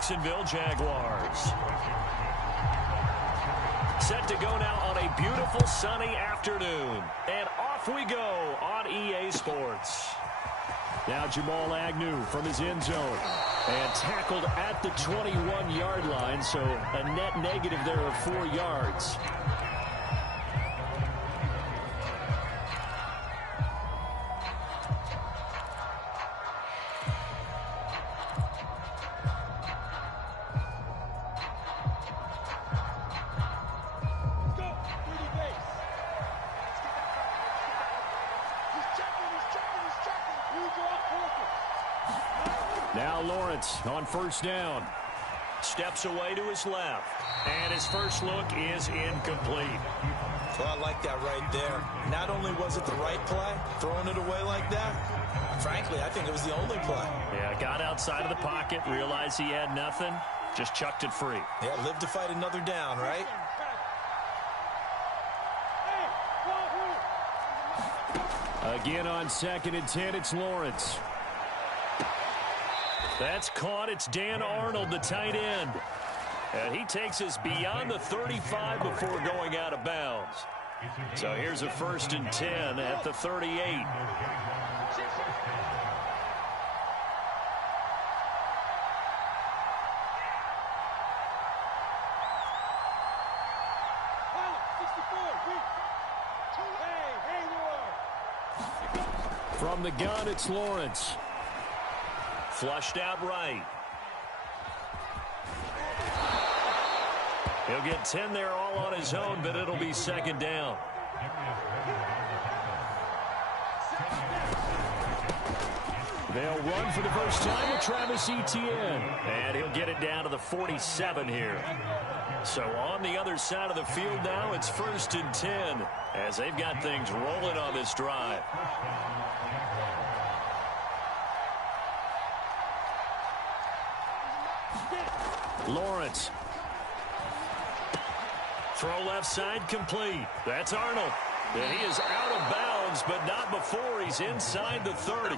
Jacksonville Jaguars. Set to go now on a beautiful sunny afternoon. And off we go on EA Sports. Now Jamal Agnew from his end zone. And tackled at the 21-yard line, so a net negative there of 4 yards. Now Lawrence on first down. Steps away to his left. And his first look is incomplete. Well, I like that right there. Not only was it the right play, throwing it away like that, frankly, I think it was the only play. Yeah, got outside of the pocket, realized he had nothing, just chucked it free. Yeah, live to fight another down, right? Again on 2nd and 10, it's Lawrence. That's caught. It's Dan Arnold, the tight end. And he takes us beyond the 35 before going out of bounds. So here's a 1st and 10 at the 38. From the gun, it's Lawrence. Flushed out right. He'll get 10 there all on his own, but it'll be 2nd down. They'll run for the first time with Travis Etienne. And he'll get it down to the 47 here. So on the other side of the field now, it's 1st and 10 as they've got things rolling on this drive. Lawrence. Throw left side complete. That's Arnold. And he is out of bounds, but not before he's inside the 30.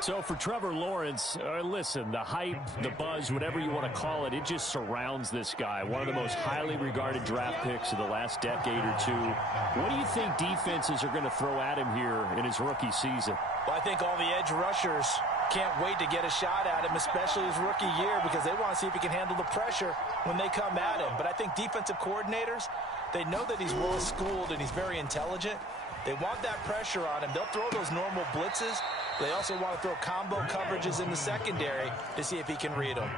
So for Trevor Lawrence, listen, the hype, the buzz, whatever you want to call it, it just surrounds this guy. One of the most highly regarded draft picks of the last decade or two. What do you think defenses are going to throw at him here in his rookie season? Well, I think all the edge rushers can't wait to get a shot at him, especially his rookie year, because they want to see if he can handle the pressure when they come at him. But I think defensive coordinators, they know that he's well-schooled and he's very intelligent. They want that pressure on him. They'll throw those normal blitzes. They also want to throw combo coverages in the secondary to see if he can read them.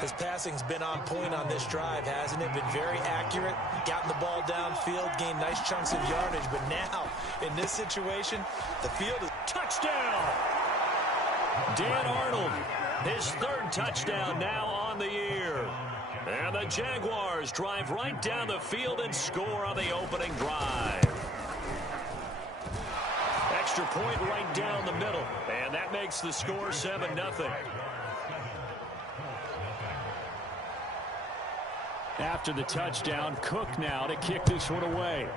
His passing's been on point on this drive, hasn't it? Been very accurate, gotten the ball downfield, gained nice chunks of yardage. But now, in this situation, the field is... Touchdown! Dan Arnold, his 3rd touchdown now on the year. And the Jaguars drive right down the field and score on the opening drive. Extra point right down the middle. And that makes the score 7-0. After the touchdown, Cook now to kick this one away.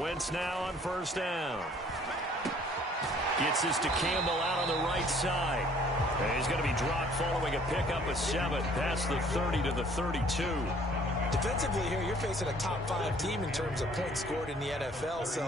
Wentz now on 1st down. Gets this to Campbell out on the right side. And he's going to be dropped following a pickup of 7 past the 30 to the 32. Defensively here, you're facing a top-5 team in terms of points scored in the NFL. So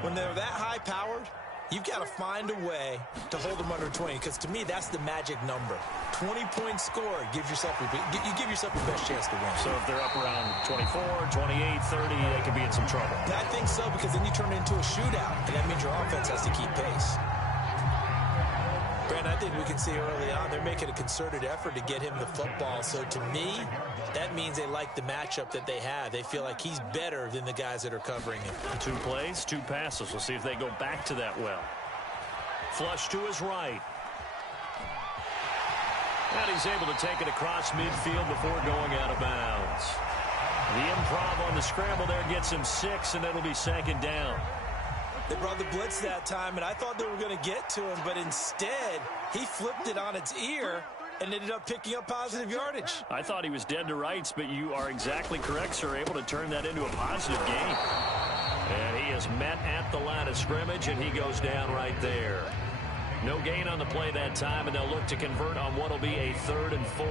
when they're that high-powered, you've got to find a way to hold them under 20, because to me, that's the magic number. 20 points scored gives yourself you give yourself the best chance to win. So if they're up around 24, 28, 30, they could be in some trouble. I think so, because then you turn it into a shootout, and that means your offense has to keep pace. Brandon, And I think we can see early on they're making a concerted effort to get him the football. So to me, that means they like the matchup that they have. They feel like he's better than the guys that are covering him. 2 plays, 2 passes. We'll see if they go back to that well. Flush to his right. And he's able to take it across midfield before going out of bounds. The improv on the scramble there gets him 6, and it'll be 2nd down. They brought the blitz that time, and I thought they were going to get to him, but instead, he flipped it on its ear and ended up picking up positive yardage. I thought he was dead to rights, but you are exactly correct, sir, able to turn that into a positive gain. And he is met at the line of scrimmage, and he goes down right there. No gain on the play that time, and they'll look to convert on what will be a 3rd and 4.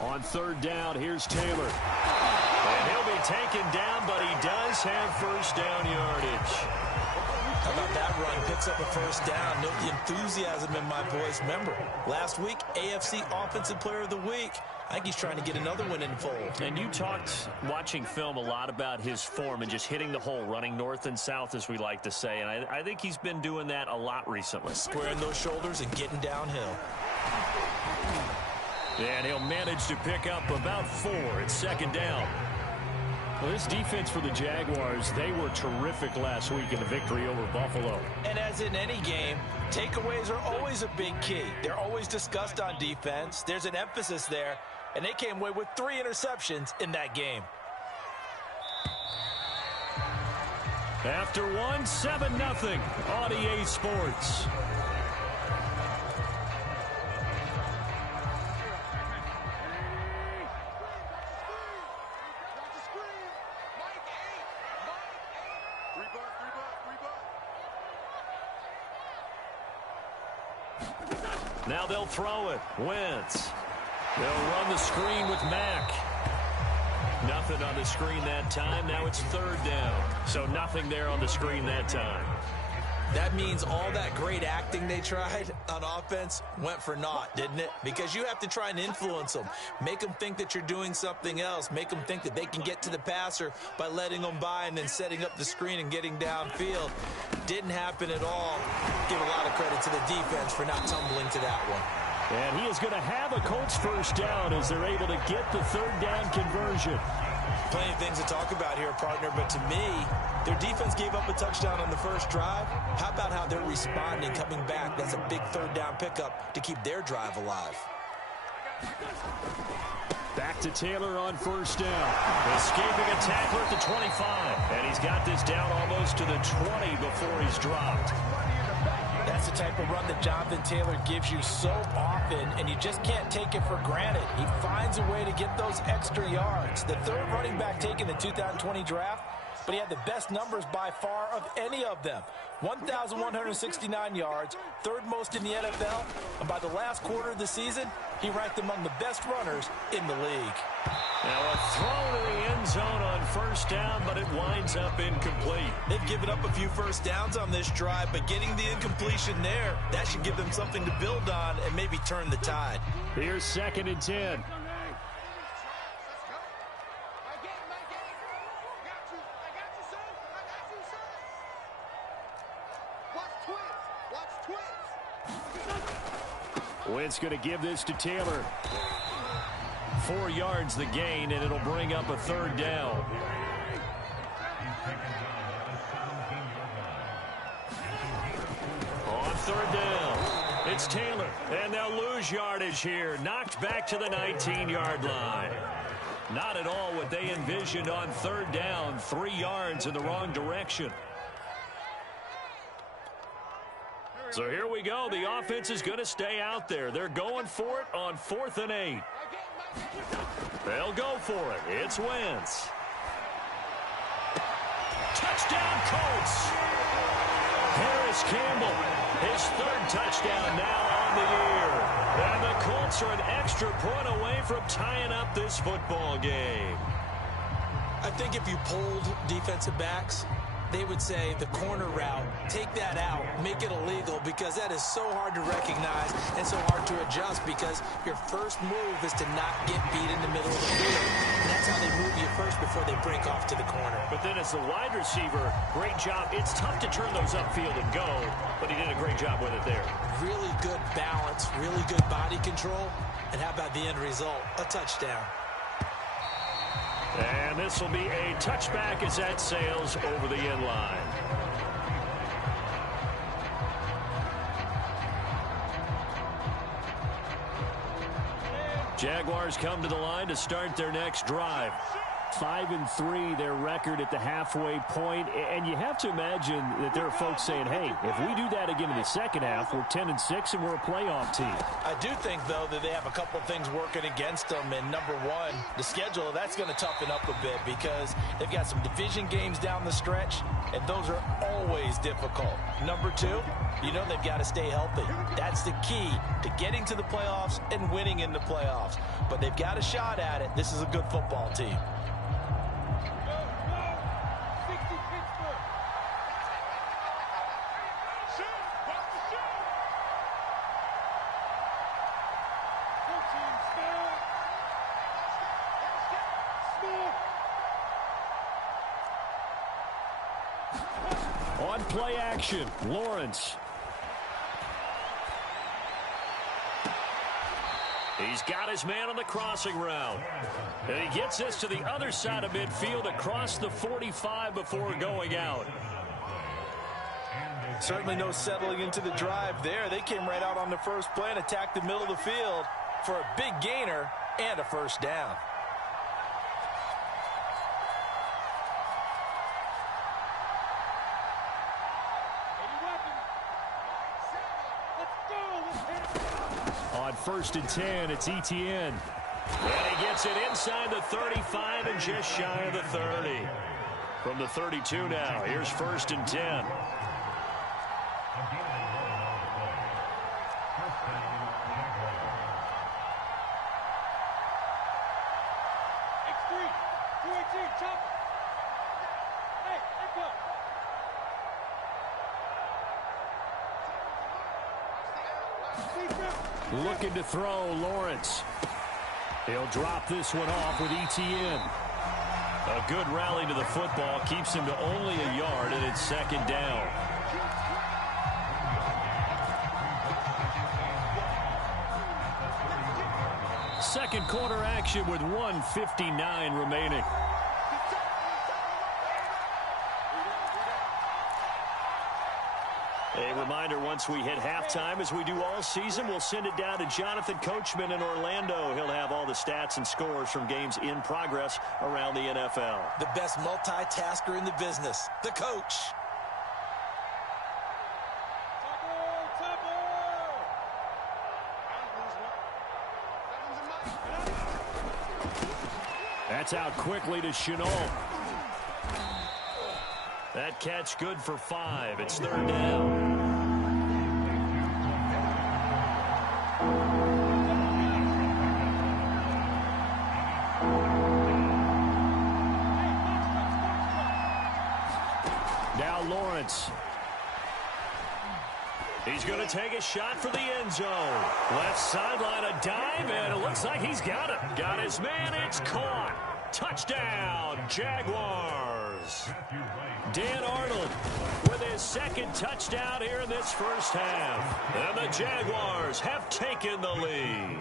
On 3rd down, here's Taylor. And he'll be taken down, but he does have 1st down yardage. How about that run? Picks up a 1st down. Note the enthusiasm in my voice. Remember, last week, AFC Offensive Player of the Week. I think he's trying to get another one in the fold. And you talked, watching film, a lot about his form and just hitting the hole, running north and south, as we like to say. And I think he's been doing that a lot recently. Squaring those shoulders and getting downhill. And he'll manage to pick up about 4 at 2nd down. Well, this defense for the Jaguars, they were terrific last week in the victory over Buffalo. And as in any game, takeaways are always a big key. They're always discussed on defense. There's an emphasis there, and they came away with 3 interceptions in that game. After 1, 7-0 on EA Sports. Now they'll throw it. Wentz. They'll run the screen with Mack. Nothing on the screen that time. Now it's 3rd down. So nothing there on the screen that time. That means all that great acting they tried on offense went for naught, didn't it? Because you have to try and influence them. Make them think that you're doing something else. Make them think that they can get to the passer by letting them by and then setting up the screen and getting downfield. Didn't happen at all. Give a lot of credit to the defense for not tumbling to that one. And he is going to have a Colts 1st down as they're able to get the 3rd down conversion. Plenty of things to talk about here, partner, but to me, their defense gave up a touchdown on the first drive. How about how they're responding, coming back? That's a big 3rd down pickup to keep their drive alive. Back to Taylor on 1st down. Escaping a tackler at the 25. And he's got this down almost to the 20 before he's dropped. That's the type of run that Jonathan Taylor gives you so often, and you just can't take it for granted. He finds a way to get those extra yards. The 3rd running back taken in the 2020 draft, but he had the best numbers by far of any of them. 1,169 yards, 3rd most in the NFL, and by the last quarter of the season, he ranked among the best runners in the league. Now a throw to the end zone on 1st down, but it winds up incomplete. They've given up a few 1st downs on this drive, but getting the incompletion there, that should give them something to build on and maybe turn the tide. Here's 2nd and 10. Wentz going to give this to Taylor. 4 yards the gain, and it'll bring up a 3rd down. On 3rd down, it's Taylor, and they'll lose yardage here. Knocked back to the 19-yard line. Not at all what they envisioned on 3rd down. 3 yards in the wrong direction. So here we go. The offense is going to stay out there. They're going for it on 4th and 8. They'll go for it. It's Wentz. Touchdown, Colts. Harris Campbell, his 3rd touchdown now on the year. And the Colts are an extra point away from tying up this football game. I think if you polled defensive backs, they would say the corner route, take that out, make it illegal, because that is so hard to recognize and so hard to adjust, because your first move is to not get beat in the middle of the field. And that's how they move you first before they break off to the corner. But then as the wide receiver, great job. It's tough to turn those upfield and go, but he did a great job with it there. Really good balance, really good body control. And how about the end result? A touchdown. And this will be a touchback as that sails over the end line. Jaguars come to the line to start their next drive. 5-3 their record at the halfway point, and you have to imagine that there are folks saying, hey, if we do that again in the second half, we're 10-6 and we're a playoff team. I do think, though, that they have a couple things working against them, and number one, the schedule, that's going to toughen up a bit because they've got some division games down the stretch, and those are always difficult. Number two, you know they've got to stay healthy. That's the key to getting to the playoffs and winning in the playoffs. But they've got a shot at it. This is a good football team. On play action, Lawrence. He's got his man on the crossing route. And he gets this to the other side of midfield across the 45 before going out. Certainly no settling into the drive there. They came right out on the first play and attacked the middle of the field for a big gainer and a first down. On 1st and 10, it's Etienne. And he gets it inside the 35 and just shy of the 30. From the 32 now, here's 1st and 10. Looking to throw, Lawrence. He'll drop this one off with Etienne. A good rally to the football keeps him to only a yard, and it's 2nd down. Second quarter action with 1:59 remaining. A reminder, once we hit halftime, as we do all season, we'll send it down to Jonathan Coachman in Orlando. He'll have all the stats and scores from games in progress around the NFL. The best multitasker in the business, the coach. That's out quickly to Chenault. That catch good for 5. It's 3rd down. Now Lawrence. He's going to take a shot for the end zone. Left sideline, a dive, and it looks like he's got it. Got his man, it's caught. Touchdown, Jaguars. Dan Arnold with his 2nd touchdown here in this first half. And the Jaguars have taken the lead.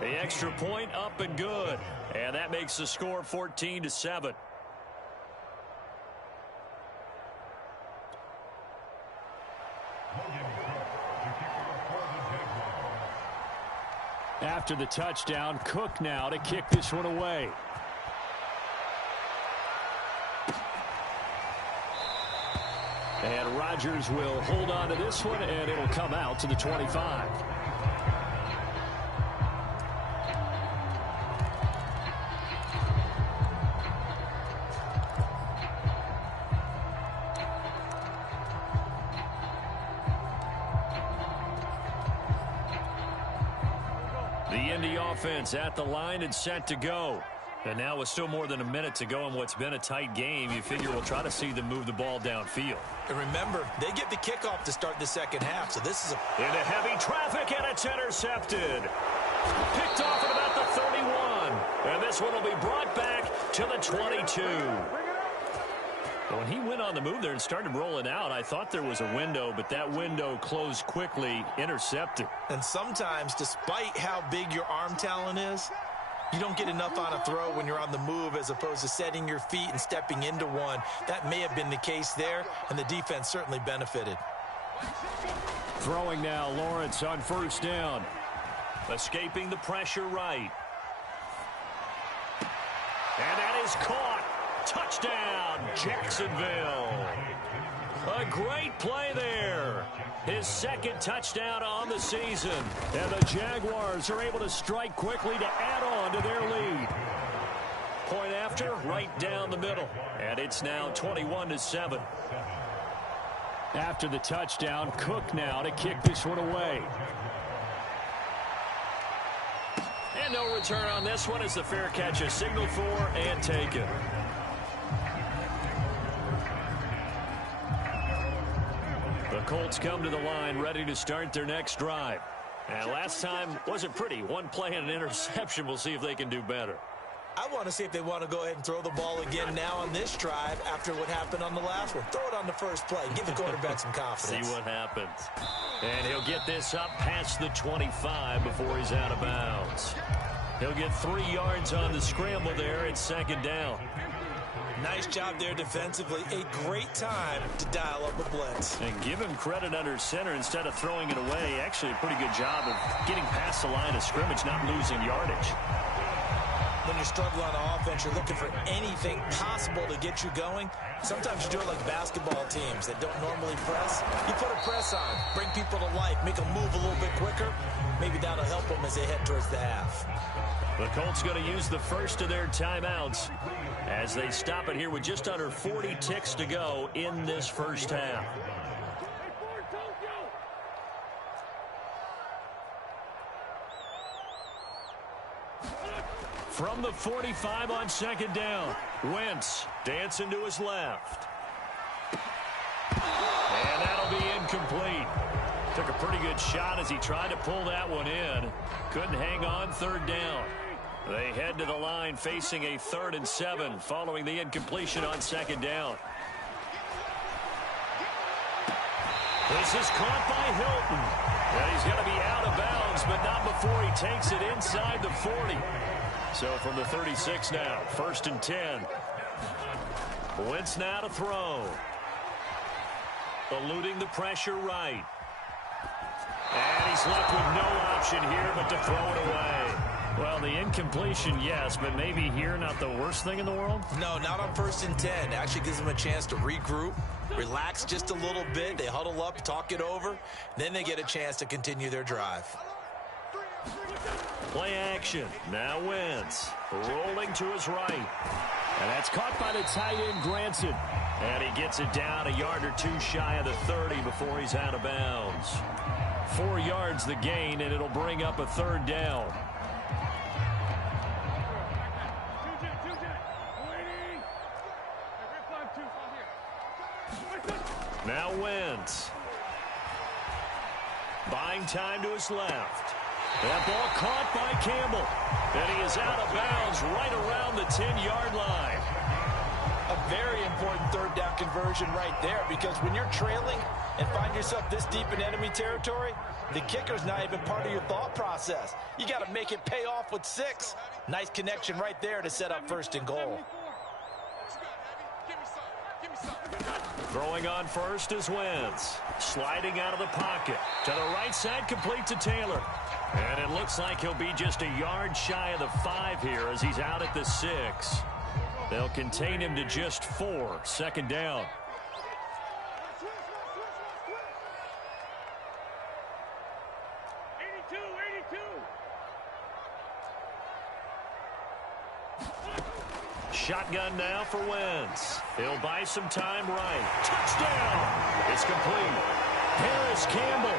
The extra point up and good. And that makes the score 14-7. After the touchdown, Cook now to kick this one away. And Rodgers will hold on to this one, and it'll come out to the 25. The Indy offense at the line and set to go. And now with still more than a minute to go in what's been a tight game, you figure we'll try to see them move the ball downfield. And remember, they get the kickoff to start the second half, so this is into heavy traffic, and it's intercepted. Picked off at about the 31. And this one will be brought back to the 22. When he went on the move there and started rolling out, I thought there was a window, but that window closed quickly, intercepted. And sometimes, despite how big your arm talent is, you don't get enough on a throw when you're on the move as opposed to setting your feet and stepping into one. That may have been the case there, and the defense certainly benefited. Throwing now, Lawrence on first down. Escaping the pressure right. And that is caught. Touchdown, Jacksonville. A great play there. His second touchdown on the season. And the Jaguars are able to strike quickly to add on to their lead. Point after, right down the middle. And it's now 21-7. After the touchdown, Cook now to kick this one away. And no return on this one as the fair catch is signaled for and taken. The Colts come to the line ready to start their next drive. And last time wasn't pretty. One play and an interception. We'll see if they can do better. I want to see if they want to go ahead and throw the ball again now on this drive after what happened on the last one. Throw it on the first play. Give the quarterback some confidence. See what happens. And he'll get this up past the 25 before he's out of bounds. He'll get 3 yards on the scramble there at second down. Nice job there defensively. A great time to dial up a blitz. And give him credit under center instead of throwing it away. Actually, a pretty good job of getting past the line of scrimmage, not losing yardage. When you struggle on offense, you're looking for anything possible to get you going. Sometimes you do it like basketball teams that don't normally press. You put a press on, bring people to life, make them move a little bit quicker. Maybe that'll help them as they head towards the half. The Colts going to use the first of their timeouts as they stop it here with just under 40 ticks to go in this first half. From the 45 on second down, Wentz dancing to his left. And that'll be incomplete. Took a pretty good shot as he tried to pull that one in. Couldn't hang on third down. They head to the line facing a 3rd and 7 following the incompletion on second down. This is caught by Hilton. And he's going to be out of bounds, but not before he takes it inside the 40. So from the 36 now, 1st and 10. Wentz now to throw. Eluding the pressure right. And he's left with no option here but to throw it away. Well, the incompletion, yes, but maybe here not the worst thing in the world? No, not on 1st and 10. It actually gives them a chance to regroup, relax just a little bit. They huddle up, talk it over. Then they get a chance to continue their drive. Play action. Now Wentz rolling to his right. And that's caught by the tight end, Granson. And he gets it down a yard or two shy of the 30 before he's out of bounds. 4 yards the gain, and it'll bring up a 3rd down. Now Wentz. Buying time to his left. That ball caught by Campbell. And he is out of bounds right around the 10-yard line. A very important 3rd down conversion right there, because when you're trailing and find yourself this deep in enemy territory, the kicker's not even part of your thought process. You got to make it pay off with 6. Nice connection right there to set up 1st and goal. Throwing on first is Wentz. Sliding out of the pocket. To the right side, complete to Taylor. And it looks like he'll be just a yard shy of the 5 here as he's out at the 6. They'll contain him to just 4. 2nd down. Shotgun now for Wentz. He'll buy some time right. Touchdown! It's complete. Paris Campbell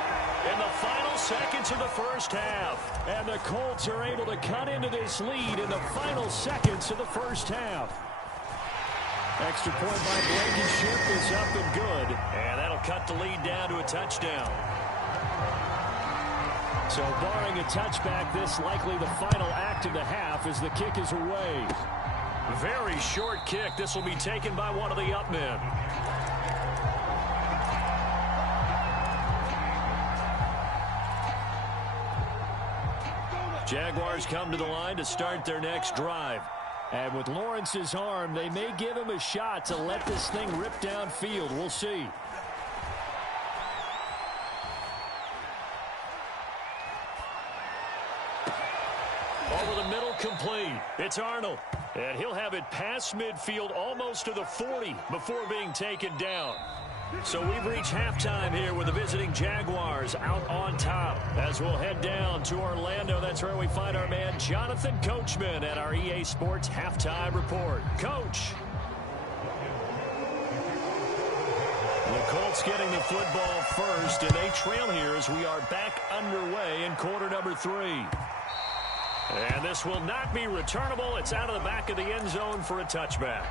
in the final seconds of the first half. And the Colts are able to cut into this lead in the final seconds of the first half. Extra point by Blankenship is up and good. And that'll cut the lead down to a touchdown. So barring a touchback, this likely the final act of the half as the kick is away. Very short kick. This will be taken by one of the up men. Jaguars come to the line to start their next drive. And with Lawrence's arm, they may give him a shot to let this thing rip downfield. We'll see. Over the middle, complete. It's Arnold. And he'll have it past midfield almost to the 40 before being taken down. So we've reached halftime here with the visiting Jaguars out on top. As we'll head down to Orlando, that's where we find our man Jonathan Coachman at our EA Sports Halftime Report. Coach. The Colts getting the football first, and they trail here as we are back underway in quarter number 3. And this will not be returnable. It's out of the back of the end zone for a touchback.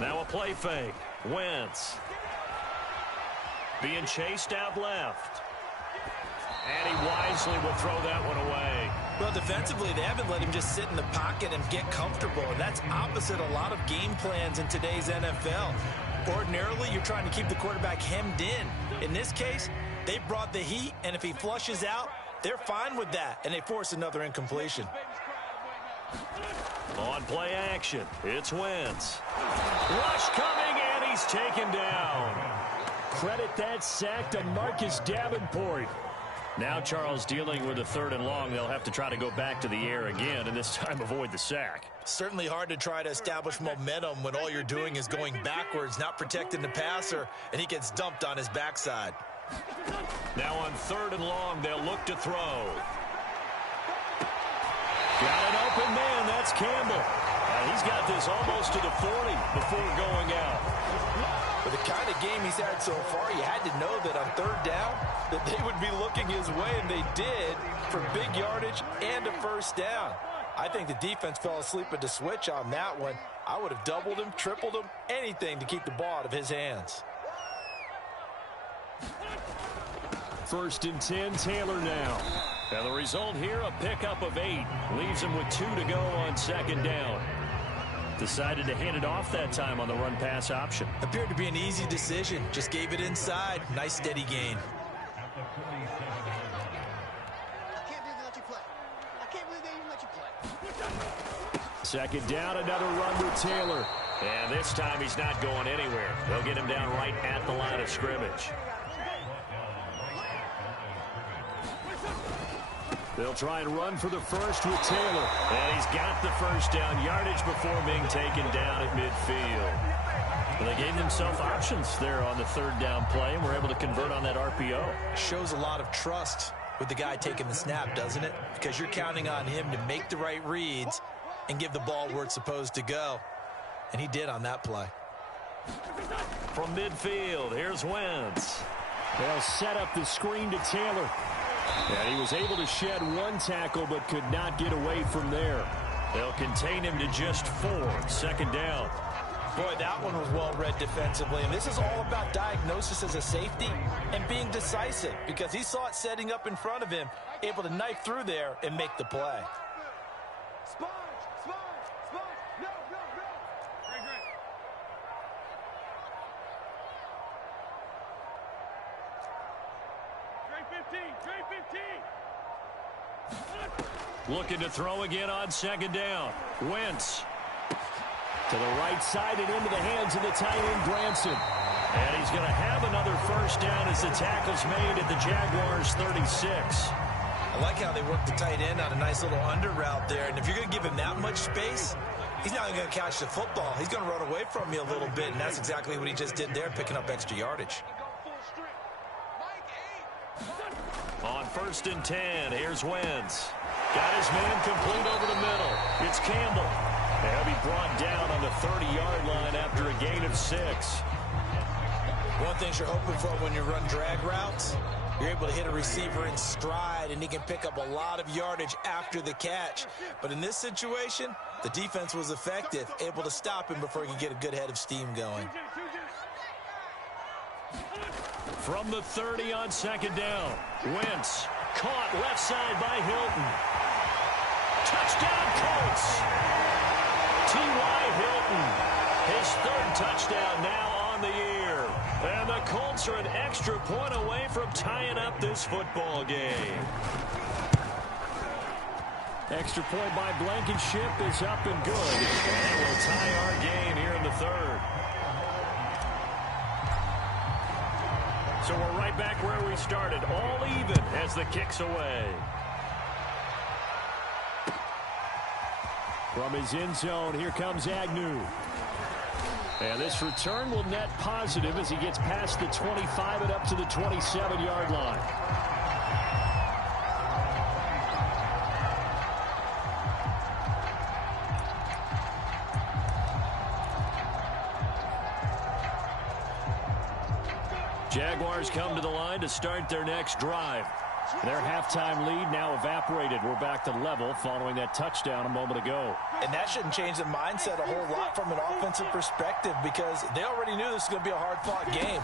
Now a play fake. Wentz. Being chased out left. And he wisely will throw that one away. Well, defensively, they haven't let him just sit in the pocket and get comfortable. And that's opposite a lot of game plans in today's NFL. Ordinarily, you're trying to keep the quarterback hemmed in. In this case, they brought the heat, and if he flushes out, they're fine with that, and they force another incompletion. On play action, it's Wentz. Rush coming, and he's taken down. Credit that sack to Marcus Davenport. Now Charles dealing with a 3rd and long. They'll have to try to go back to the air again, and this time avoid the sack. Certainly hard to try to establish momentum when all you're doing is going backwards, not protecting the passer, and he gets dumped on his backside. Now on 3rd and long, they'll look to throw. Got an open man. That's Campbell. He's got this almost to the 40 before going out. With the kind of game he's had so far, you had to know that on 3rd down that they would be looking his way, and they did, for big yardage and a 1st down. I think the defense fell asleep at the switch on that one. I would have doubled him, tripled him, anything to keep the ball out of his hands. 1st and 10, Taylor now. And the result here, a pickup of 8. Leaves him with 2 to go on 2nd down. Decided to hand it off that time on the run-pass option. Appeared to be an easy decision. Just gave it inside. Nice steady gain. I can't believe they let you play. I can't believe they even let you play. 2nd down, another run with Taylor. And this time he's not going anywhere. They'll get him down right at the line of scrimmage. They'll try and run for the 1st with Taylor. And he's got the 1st down yardage before being taken down at midfield. Well, they gave themselves options there on the 3rd down play, and were able to convert on that RPO. Shows a lot of trust with the guy taking the snap, doesn't it? Because you're counting on him to make the right reads and give the ball where it's supposed to go. And he did on that play. From midfield, here's Wentz. They'll set up the screen to Taylor. And he was able to shed 1 tackle, but could not get away from there. They'll contain him to just 4. 2nd down. Boy, that one was well read defensively. And this is all about diagnosis as a safety and being decisive, because he saw it setting up in front of him, able to knife through there and make the play. Sponge! Sponge! Sponge! No, no, no! Great, great. Great 15! Looking to throw again on 2nd down. Wentz. To the right side and into the hands of the tight end, Branson. And he's going to have another 1st down as the tackle's made at the Jaguars' 36. I like how they work the tight end on a nice little under route there. And if you're going to give him that much space, he's not going to catch the football. He's going to run away from you a little bit, and that's exactly what he just did there, picking up extra yardage. first and 10. Here's Wentz. Got his man complete over the middle. It's Campbell. They'll be brought down on the 30-yard line after a gain of 6. One thing you're hoping for when you run drag routes, you're able to hit a receiver in stride, and he can pick up a lot of yardage after the catch. But in this situation, the defense was effective, able to stop him before he could get a good head of steam going. From the 30 on second down, Wentz caught left side by Hilton. Touchdown, Colts. T.Y. Hilton, his third touchdown now on the year. And the Colts are an extra point away from tying up this football game. Extra point by Blankenship is up and good. And we'll tie our game here in the third. So we're right back where we started, all even as the kick's away. From his end zone, here comes Agnew. And this return will net positive as he gets past the 25 and up to the 27-yard line. Jaguars come to the line to start their next drive. Their halftime lead now evaporated. We're back to level following that touchdown a moment ago. And that shouldn't change the mindset a whole lot from an offensive perspective, because they already knew this was going to be a hard-fought game.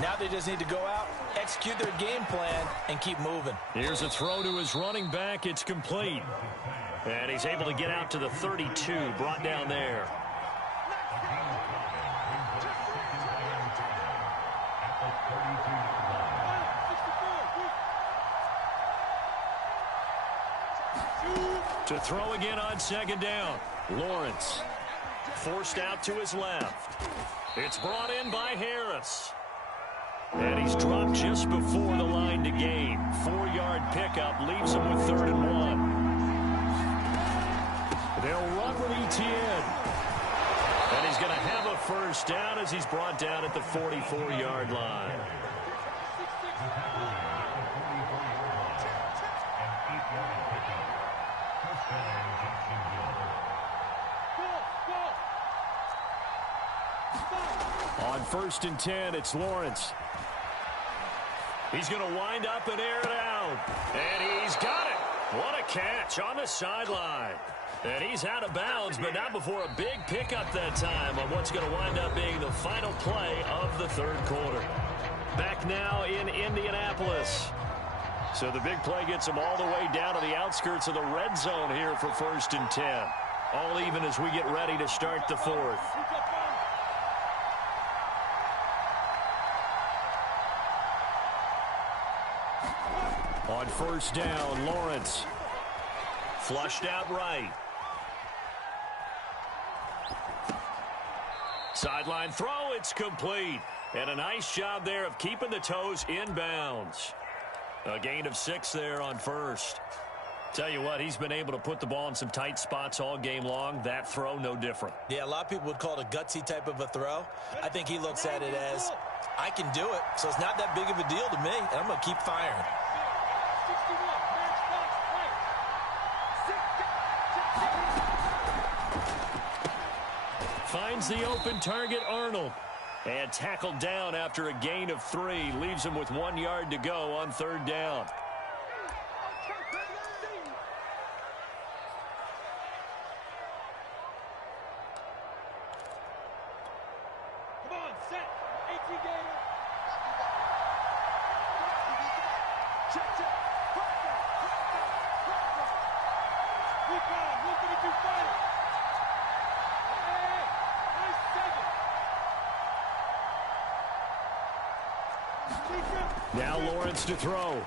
Now they just need to go out, execute their game plan, and keep moving. Here's a throw to his running back. It's complete. And he's able to get out to the 32, brought down there. To throw again on second down. Lawrence forced out to his left. It's brought in by Harris. And he's dropped just before the line to gain. 4-yard pickup leaves him with 3rd and 1. They'll run with Etienne. And he's going to have a first down as he's brought down at the 44-yard line. On 1st and 10, it's Lawrence. He's going to wind up and air it out. And he's got it. What a catch on the sideline. And he's out of bounds, but not before a big pickup that time on what's going to wind up being the final play of the third quarter. Back now in Indianapolis. So the big play gets him all the way down to the outskirts of the red zone here for 1st and 10. All even as we get ready to start the fourth. On 1st down, Lawrence. Flushed out right. Sideline throw, it's complete. And a nice job there of keeping the toes in bounds. A gain of 6 there on 1st. Tell you what, he's been able to put the ball in some tight spots all game long. That throw, no different. Yeah, a lot of people would call it a gutsy type of a throw. I think he looks at it as, I can do it, so it's not that big of a deal to me, and I'm going to keep firing. Finds the open target, Arnold. And tackled down after a gain of 3. Leaves him with 1 yard to go on 3rd down. Come on, set. 18 gator. Check, check. We got him. Look at you fight. Hey, nice second. Now Lawrence to throw.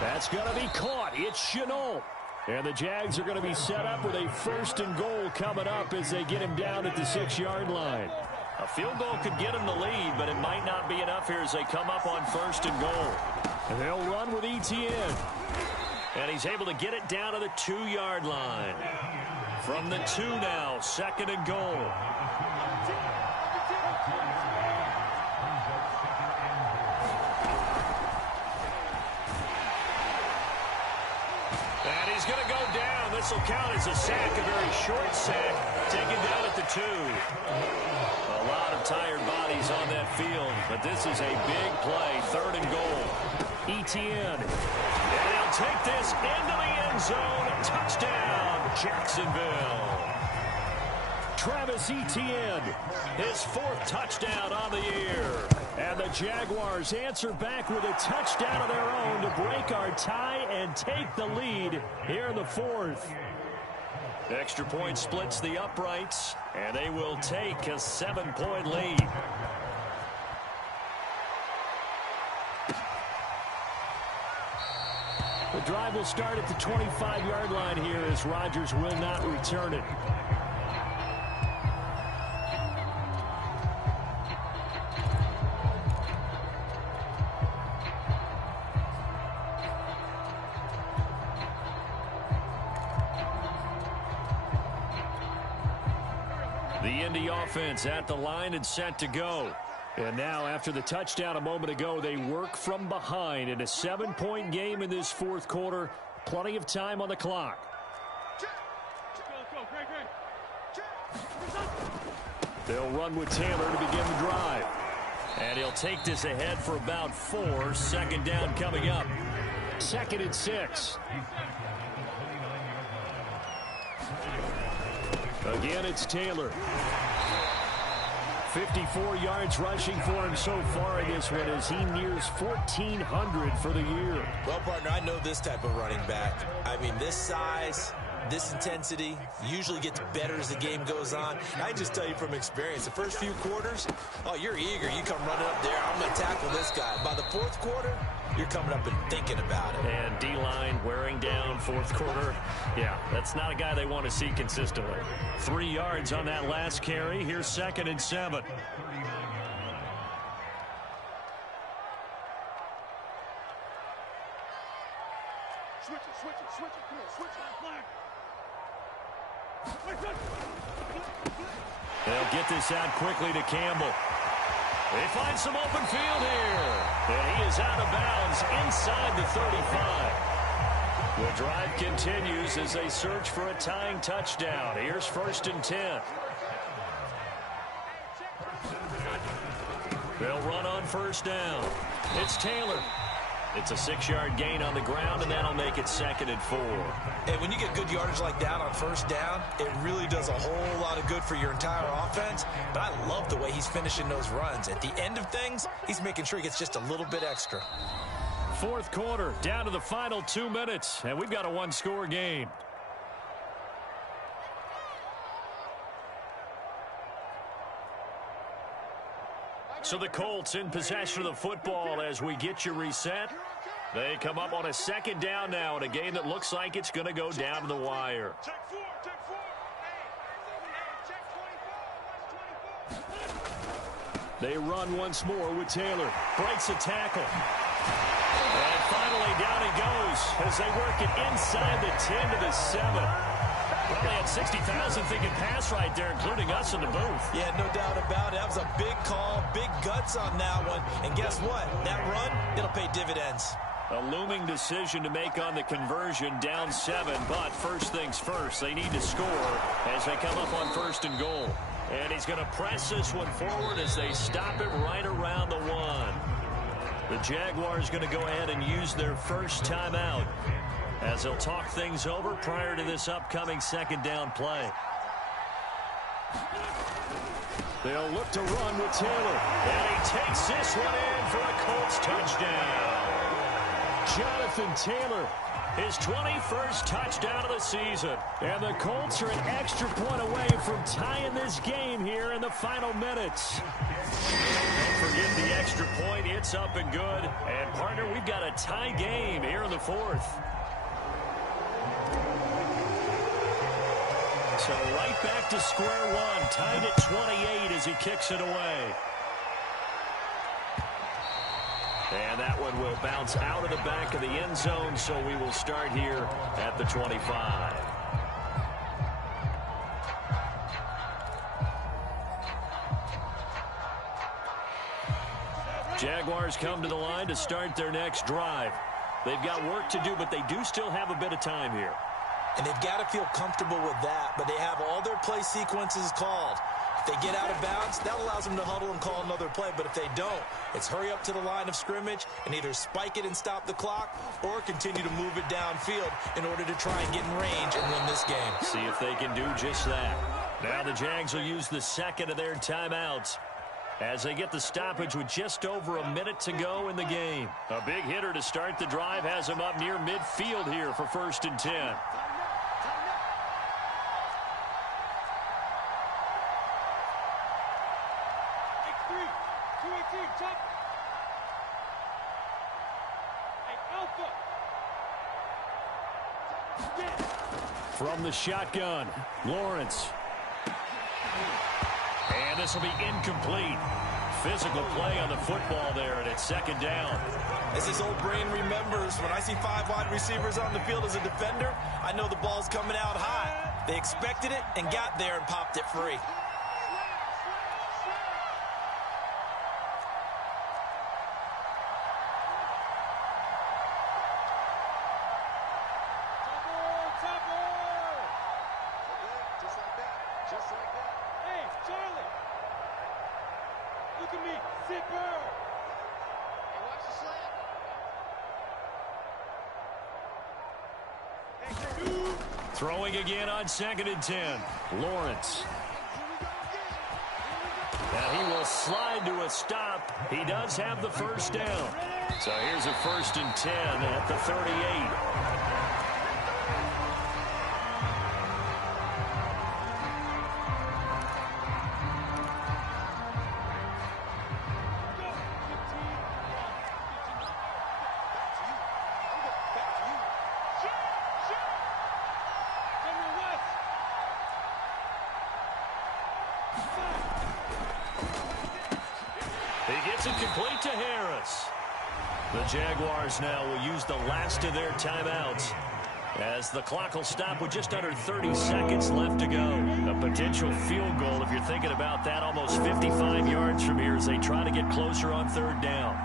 That's going to be caught. It's Chenault. And the Jags are going to be set up with a 1st and goal coming up as they get him down at the 6-yard line. A field goal could get him the lead, but it might not be enough here as they come up on 1st and goal. And they'll run with Etienne. And he's able to get it down to the 2-yard line. From the 2 now, 2nd and goal. he's going to go down. This will count as a sack, a very short sack, taken down at the 2. A lot of tired bodies on that field, but this is a big play, 3rd and goal. Etienne, and he'll take this into the end zone. Touchdown, Jacksonville. Travis Etienne, his 4th touchdown on the year. And the Jaguars answer back with a touchdown of their own to break our tie and take the lead here in the 4th. Extra point splits the uprights, and they will take a 7-point lead. The drive will start at the 25-yard line here as Rodgers will not return it. The Indy offense at the line and set to go. And now, after the touchdown a moment ago, they work from behind in a 7-point game in this 4th quarter. Plenty of time on the clock. They'll run with Taylor to begin the drive. And he'll take this ahead for about 4. 2nd down coming up. 2nd and 6. Again, it's Taylor. 54 yards rushing for him so far in this one as he nears 1,400 for the year. Well, partner, I know this type of running back. I mean, this size, this intensity usually gets better as the game goes on. I just tell you from experience, the first few quarters, oh, you're eager. You come running up there. I'm going to tackle this guy. By the 4th quarter, you're coming up and thinking about it. And D-line wearing down 4th quarter. Yeah, that's not a guy they want to see consistently. 3 yards on that last carry. Here's 2nd and 7. Switch it. Come on, switch it. They'll get this out quickly to Campbell. They find some open field here. And he is out of bounds inside the 35. The drive continues as they search for a tying touchdown. Here's 1st and 10. They'll run on 1st down. It's Taylor. It's a 6-yard gain on the ground, and that'll make it 2nd and 4. And when you get good yardage like that on 1st down, it really does a whole lot of good for your entire offense. But I love the way he's finishing those runs. At the end of things, he's making sure he gets just a little bit extra. 4th quarter, down to the final 2 minutes, and we've got a 1-score game. So the Colts in possession of the football as we get you reset. They come up on a 2nd down now in a game that looks like it's going to go down to the wire. Check 4. Hey, 24. They run once more with Taylor. Breaks a tackle. And finally down he goes as they work it inside the 10 to the 7. Well, they had 60,000 thinking pass right there, including us in the booth. Yeah, no doubt about it. That was a big call, big guts on that one. And guess what? That run, it'll pay dividends. A looming decision to make on the conversion, down 7. But first things first, they need to score as they come up on 1st and goal. And he's going to press this one forward as they stop him right around the 1. The Jaguars going to go ahead and use their first timeout as they'll talk things over prior to this upcoming 2nd down play. They'll look to run with Taylor. And he takes this one in for a Colts touchdown. Jonathan Taylor, his 21st touchdown of the season. And the Colts are an extra point away from tying this game here in the final minutes. Don't forget the extra point. It's up and good. And, partner, we've got a tie game here in the 4th. So right back to square one, tied at 28 as he kicks it away. And that one will bounce out of the back of the end zone, so we will start here at the 25. Jaguars come to the line to start their next drive. They've got work to do, but they do still have a bit of time here. And they've got to feel comfortable with that, but they have all their play sequences called. If they get out of bounds, that allows them to huddle and call another play. But if they don't, it's hurry up to the line of scrimmage and either spike it and stop the clock or continue to move it downfield in order to try and get in range and win this game. See if they can do just that. Now the Jags will use the second of their timeouts as they get the stoppage with just over a minute to go in the game. A big hitter to start the drive has him up near midfield here for 1st and 10. From the shotgun, Lawrence. And this will be incomplete. Physical play on the football there, and it's 2nd down. As his old brain remembers, when I see 5 wide receivers on the field as a defender, I know the ball's coming out high. They expected it and got there and popped it free. Throwing again on 2nd and 10. Lawrence. And he will slide to a stop. He does have the 1st down. So here's a 1st and 10 at the 38. Incomplete to Harris. The Jaguars now will use the last of their timeouts as the clock will stop with just under 30 seconds left to go. A potential field goal, if you're thinking about that, almost 55 yards from here as they try to get closer on 3rd down.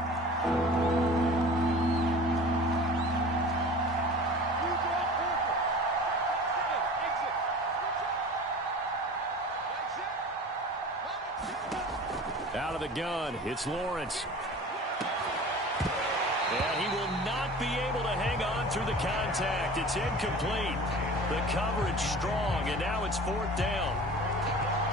Out of the gun, it's Lawrence. And he will not be able to hang on through the contact. It's incomplete. The coverage strong, and now it's 4th down.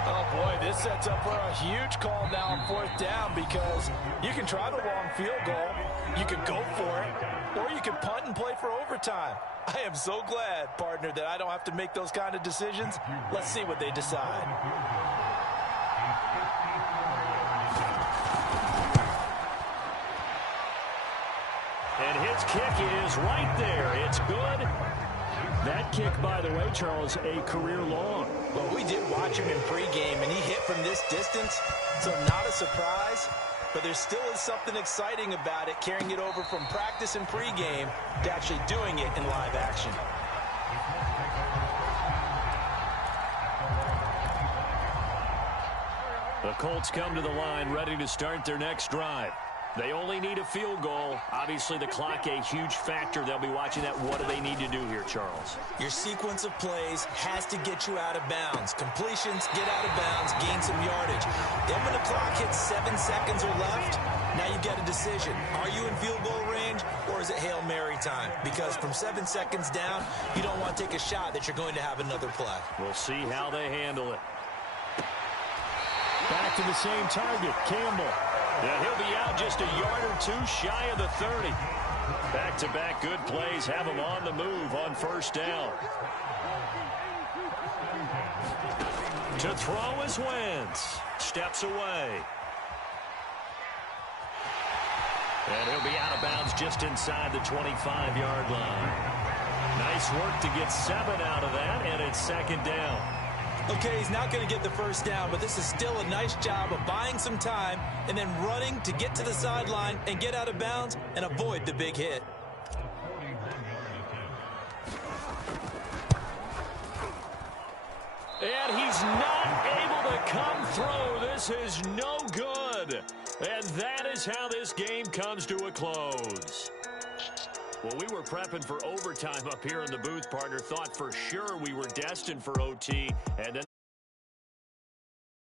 Oh, boy, this sets up for a huge call now on 4th down because you can try the long field goal, you could go for it, or you can punt and play for overtime. I am so glad, partner, that I don't have to make those kind of decisions. Let's see what they decide. And his kick is right there. It's good. That kick, by the way, Charles, a career long. Well, we did watch him in pregame, and he hit from this distance, so not a surprise. But there still is something exciting about it, carrying it over from practice and pregame to actually doing it in live action. The Colts come to the line ready to start their next drive. They only need a field goal. Obviously, the clock a huge factor. They'll be watching that. What do they need to do here, Charles? Your sequence of plays has to get you out of bounds. Completions, get out of bounds, gain some yardage. Then when the clock hits 7 seconds or left, now you've got a decision. Are you in field goal range, or is it Hail Mary time? Because from 7 seconds down, you don't want to take a shot that you're going to have another play. We'll see how they handle it. Back to the same target, Campbell. Yeah, he'll be out just a yard or two shy of the 30. Back-to-back good plays have him on the move on 1st down. To throw is Wentz. Steps away. And he'll be out of bounds just inside the 25-yard line. Nice work to get 7 out of that, and it's 2nd down. Okay, he's not going to get the 1st down, but this is still a nice job of buying some time and then running to get to the sideline and get out of bounds and avoid the big hit. And he's not able to come through. This is no good. And that is how this game comes to a close. Well, we were prepping for overtime up here in the booth, partner. Thought for sure we were destined for OT, and then